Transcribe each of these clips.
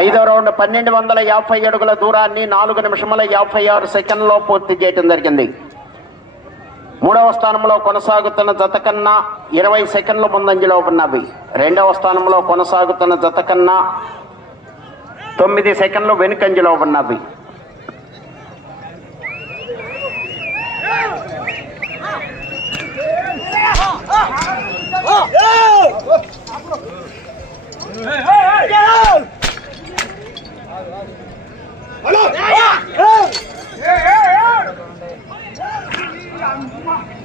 ఐదో రౌండ్ పన్నెండు వందల యాభై అడుగుల దూరాన్ని నాలుగు నిమిషముల యాభై ఆరు సెకండ్లో పూర్తి చేయడం జరిగింది. మూడవ స్థానంలో కొనసాగుతున్న జత కన్నా ఇరవై సెకండ్ల ముందంజలో ఉన్నవి. రెండవ స్థానంలో కొనసాగుతున్న జత కన్నా తొమ్మిది సెకండ్లు వెనుకంజలో ఉన్నవి. Come on.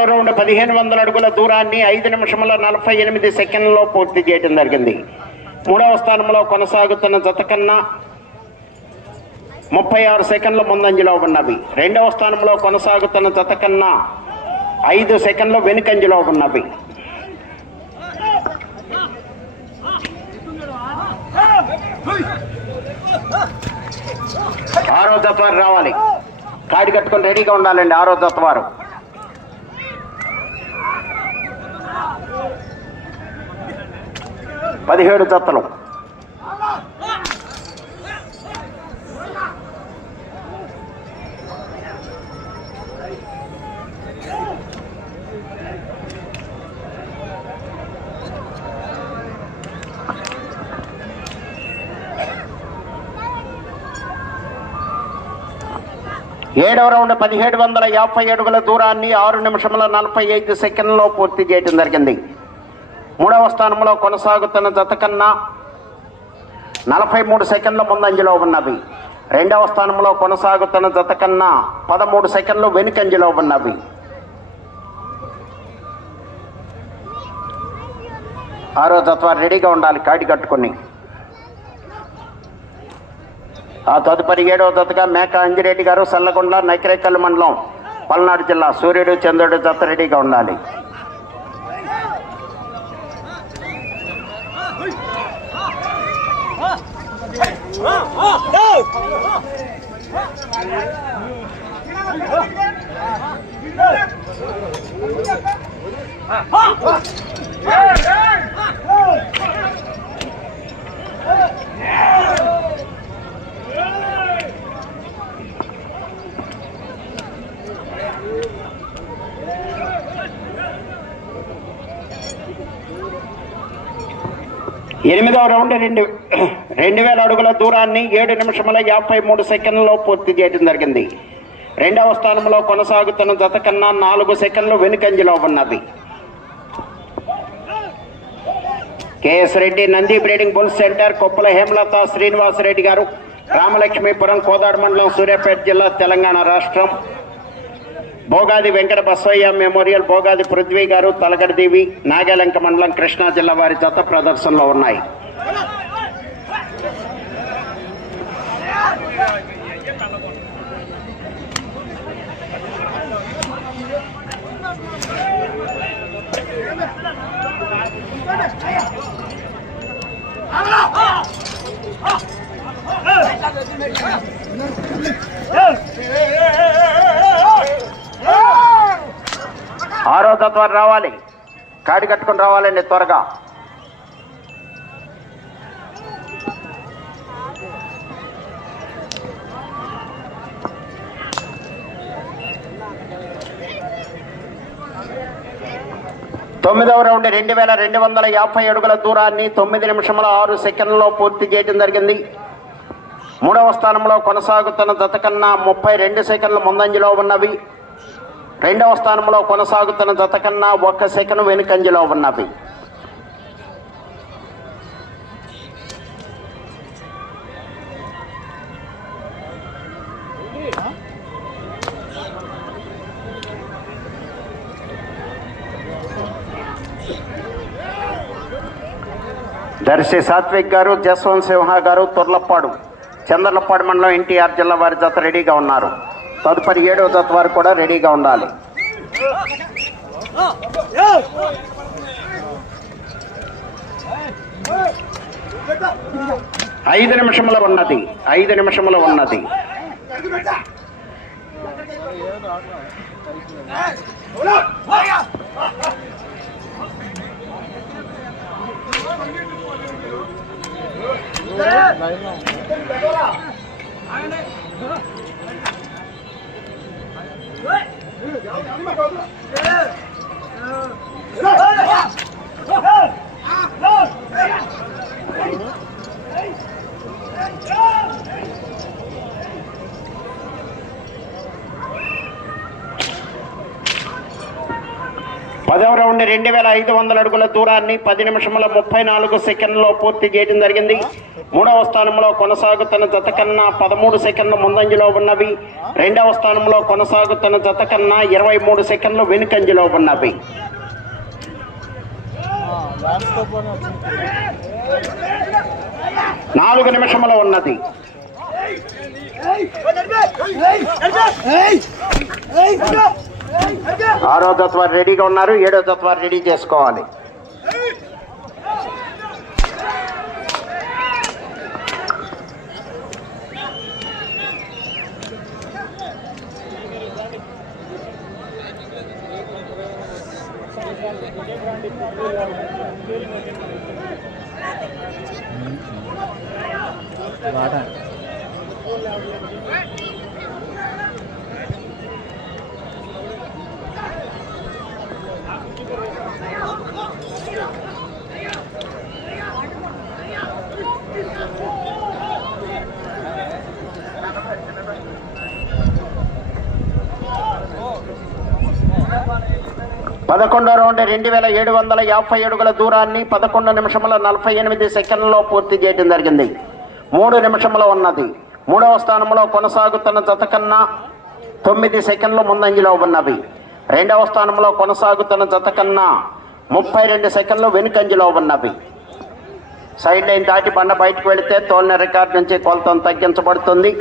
మూడో రౌండ్ పదిహేను వందల అడుగుల దూరాన్ని ఐదు నిమిషముల నలభై ఎనిమిది సెకండ్లో పూర్తి చేయడం జరిగింది. మూడవ స్థానంలో కొనసాగుతున్న జత కన్నా ముప్పై ఆరు సెకండ్ల ముందంజలో ఉన్నవి. రెండవ స్థానంలో కొనసాగుతున్న జత కన్నా ఐదు సెకండ్లు వెనుకంజలో ఉన్నవి. ఆరో జత రావాలి. కాడి కట్టుకొని రెడీగా ఉండాలండి ఆరో జత వారు. పదిహేడు జతలు ఏడవ రౌండ్ పదిహేడు వందల యాభై అడుగుల దూరాన్ని ఆరు నిమిషముల నలభై ఐదు సెకండ్లో పూర్తి చేయడం జరిగింది. మూడవ స్థానంలో కొనసాగుతున్న జత కన్నా నలభై మూడు సెకండ్ల ముందంజలో ఉన్నవి. రెండవ స్థానంలో కొనసాగుతున్న జత కన్నా పదమూడు సెకండ్లు వెనుకంజలో ఉన్నవి. ఆరో తత్వ రెడీగా ఉండాలి కాడి కట్టుకుని. ఆ తదుపరి ఏడవ జతగా మేక అంజిరెడ్డి గారు సల్లకొండ నకిరేకల్ మండలం పల్నాడు జిల్లా సూర్యుడు చంద్రుడు జత Hey! ఉండాలి ఎనిమిదవ రౌండ్ రెండు రెండు వేల అడుగుల దూరాన్ని ఏడు నిమిషముల యాభై మూడు సెకండ్లలో పూర్తి చేయడం జరిగింది. రెండవ స్థానంలో కొనసాగుతున్న జత కన్నా నాలుగు సెకండ్లు వెనుకంజలో ఉన్నది. KS Reddy Nandi breeding bull centre Koppula Hemalatha Srinivas Reddy గారు రామలక్ష్మీపురం కోదాడు మండలం సూర్యాపేట జిల్లా తెలంగాణ రాష్ట్రం. భోగాది వెంకట బసవయ్య మెమోరియల్ భోగాది పృథ్వీ గారు తలగడదేవి నాగాలంక మండలం కృష్ణా జిల్లా వారి జత ప్రదర్శనలో ఉన్నాయి Hey! తత్వాలు రావాలి. కాడి కట్టుకొని రావాలండి త్వరగా. తొమ్మిదవ రౌండ్ రెండు వేల రెండు వందల యాభై అడుగుల దూరాన్ని తొమ్మిది నిమిషముల ఆరు సెకండ్లలో పూర్తి చేయడం జరిగింది. మూడవ స్థానంలో కొనసాగుతున్న జత కన్నా ముప్పై రెండు సెకండ్ల ముందంజలో ఉన్నవి. రెండవ స్థానంలో కొనసాగుతున్న జత కన్నా ఒక్క సెకండ్ వెనుకంజలో ఉన్నవి దర్శి సాత్విక్ గారు జస్వంత్ సింహ గారు తుర్లప్పాడు చంద్రలప్పాడు మండలం ఎన్టీఆర్ జిల్లా వారి జత రెడీగా ఉన్నారు. తదుపరి ఏడవ తత్వ వరకు కూడా రెడీగా ఉండాలి. ఐదు నిమిషముల ఉన్నది ఐదు నిమిషముల ఉన్నది. Hey! పదవ రౌండ్ రెండు వేల ఐదు వందల అడుగుల దూరాన్ని పది నిమిషముల ముప్పై నాలుగు సెకండ్లో పూర్తి చేయడం జరిగింది మూడవ స్థానంలో కొనసాగుతున్న జత కన్నా పదమూడు సెకండ్లు ముందంజలో ఉన్నవి రెండవ స్థానంలో కొనసాగుతున్న జత కన్నా ఇరవై మూడు సెకండ్లు వెనుకంజలో ఉన్నవి నాలుగు నిమిషములో ఉన్నది ఆరో తత్వాలు రెడీగా ఉన్నారు ఏడో తత్వాలు రెడీ చేసుకోవాలి. పదకొండో రౌండ్ రెండు వేల ఏడు వందల యాభై అడుగుల దూరాన్ని పదకొండు నిమిషముల నలభై ఎనిమిది సెకండ్లలో పూర్తి చేయడం జరిగింది. మూడు నిమిషముల ఉన్నది. మూడవ స్థానంలో కొనసాగుతున్న జత కన్నా తొమ్మిది సెకండ్లు ముందంజలో ఉన్నవి. రెండవ స్థానంలో కొనసాగుతున్న జత కన్నా ముప్పై రెండు సెకండ్లు వెనుకంజలో ఉన్నవి. సైడ్ లైన్ దాటి బండ బయటకు వెళితే తోలిన రికార్డు నుంచి కొలతం తగ్గించబడుతుంది.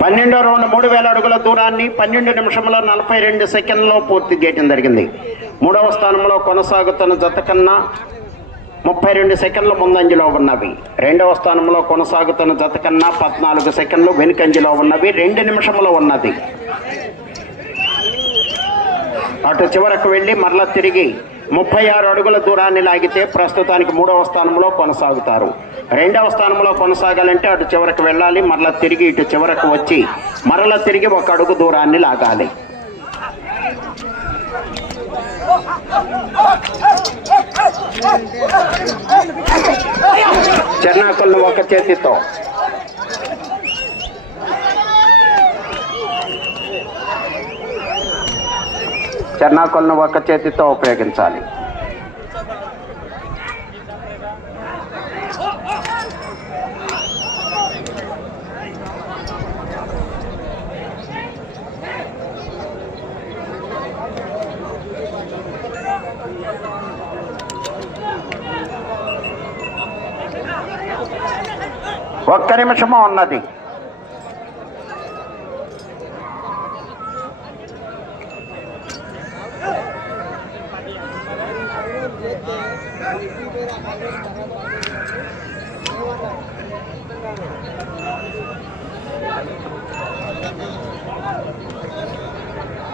పన్నెండో రౌండ్ మూడు వేల అడుగుల దూరాన్ని పన్నెండు నిమిషముల నలభై రెండు సెకండ్లో పూర్తి చేయడం జరిగింది. మూడవ స్థానంలో కొనసాగుతున్న జత కన్నా ముప్పై రెండు సెకండ్ల ముందంజలో ఉన్నవి. రెండవ స్థానంలో కొనసాగుతున్న జత కన్నా పద్నాలుగు సెకండ్లు వెనుకంజలో ఉన్నవి. రెండు నిమిషములు ఉన్నది. అటు చివరకు వెళ్ళి మరలా తిరిగి ముప్పై ఆరు అడుగుల దూరాన్ని లాగితే ప్రస్తుతానికి మూడవ స్థానంలో కొనసాగుతారు. రెండవ స్థానంలో కొనసాగాలంటే అటు చివరకు వెళ్ళాలి మరలా తిరిగి ఇటు చివరకు వచ్చి మరలా తిరిగి ఒక అడుగు దూరాన్ని లాగాలి. చెన్నాకులను ఒక చేతితో. చెన్నాకులను ఒక చేతితో ఉపయోగించాలి. ఒక్క నిమిషము ఉన్నది.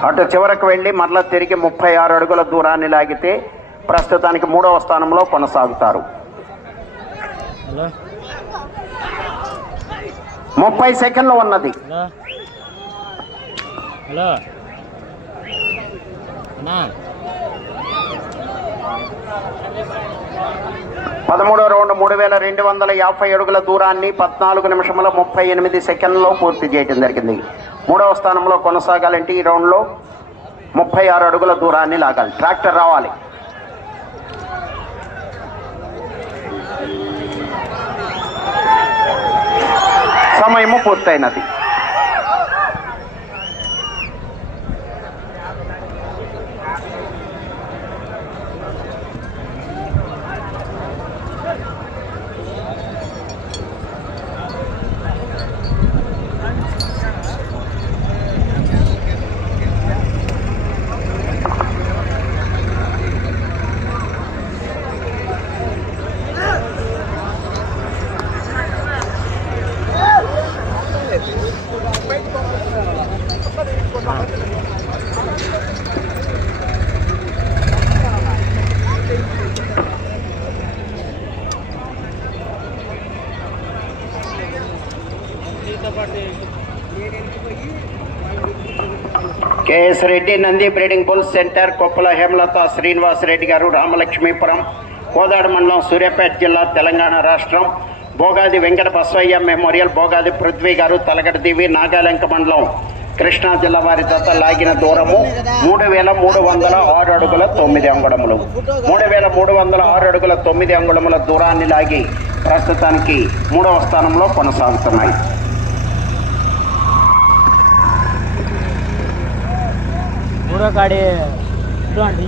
అటు చివరకు వెళ్ళి మరలా తిరిగి ముప్పై ఆరు అడుగుల దూరాన్ని లాగితే ప్రస్తుతానికి మూడవ స్థానంలో కొనసాగుతారు. హలో. ముప్పై సెకండ్లు ఉన్నది. హలో. పదమూడో రౌండ్ మూడు వేల రెండు వందల యాభై అడుగుల దూరాన్ని పద్నాలుగు నిమిషముల ముప్పై ఎనిమిది సెకండ్లో పూర్తి చేయడం జరిగింది. మూడవ స్థానంలో కొనసాగాలంటే ఈ రౌండ్లో ముప్పై ఆరు అడుగుల దూరాన్ని లాగాలి. ట్రాక్టర్ రావాలి. કાયમો પહોંચતા નથી. KS Reddy Nandi breeding bull centre Koppula Hemalatha Srinivas Reddy గారు రామలక్ష్మీపురం కోదాడ మండలం సూర్యాపేట జిల్లా తెలంగాణ రాష్ట్రం. భోగాది వెంకట బసవయ్య మెమోరియల్ భోగాది పృథ్వీ గారు తలగడదీవి నాగాలంక మండలం కృష్ణా జిల్లా వారి జత లాగిన దూరము మూడు వేల మూడు వందల ఆరు అడుగుల తొమ్మిది అంగుళములు. మూడు వేల మూడు వందల ఆరు అడుగుల తొమ్మిది అంగుళముల దూరాన్ని లాగి ప్రస్తుతానికి మూడవ స్థానంలో కొనసాగుతున్నాయి. మూడో కాడి ఇటువంటి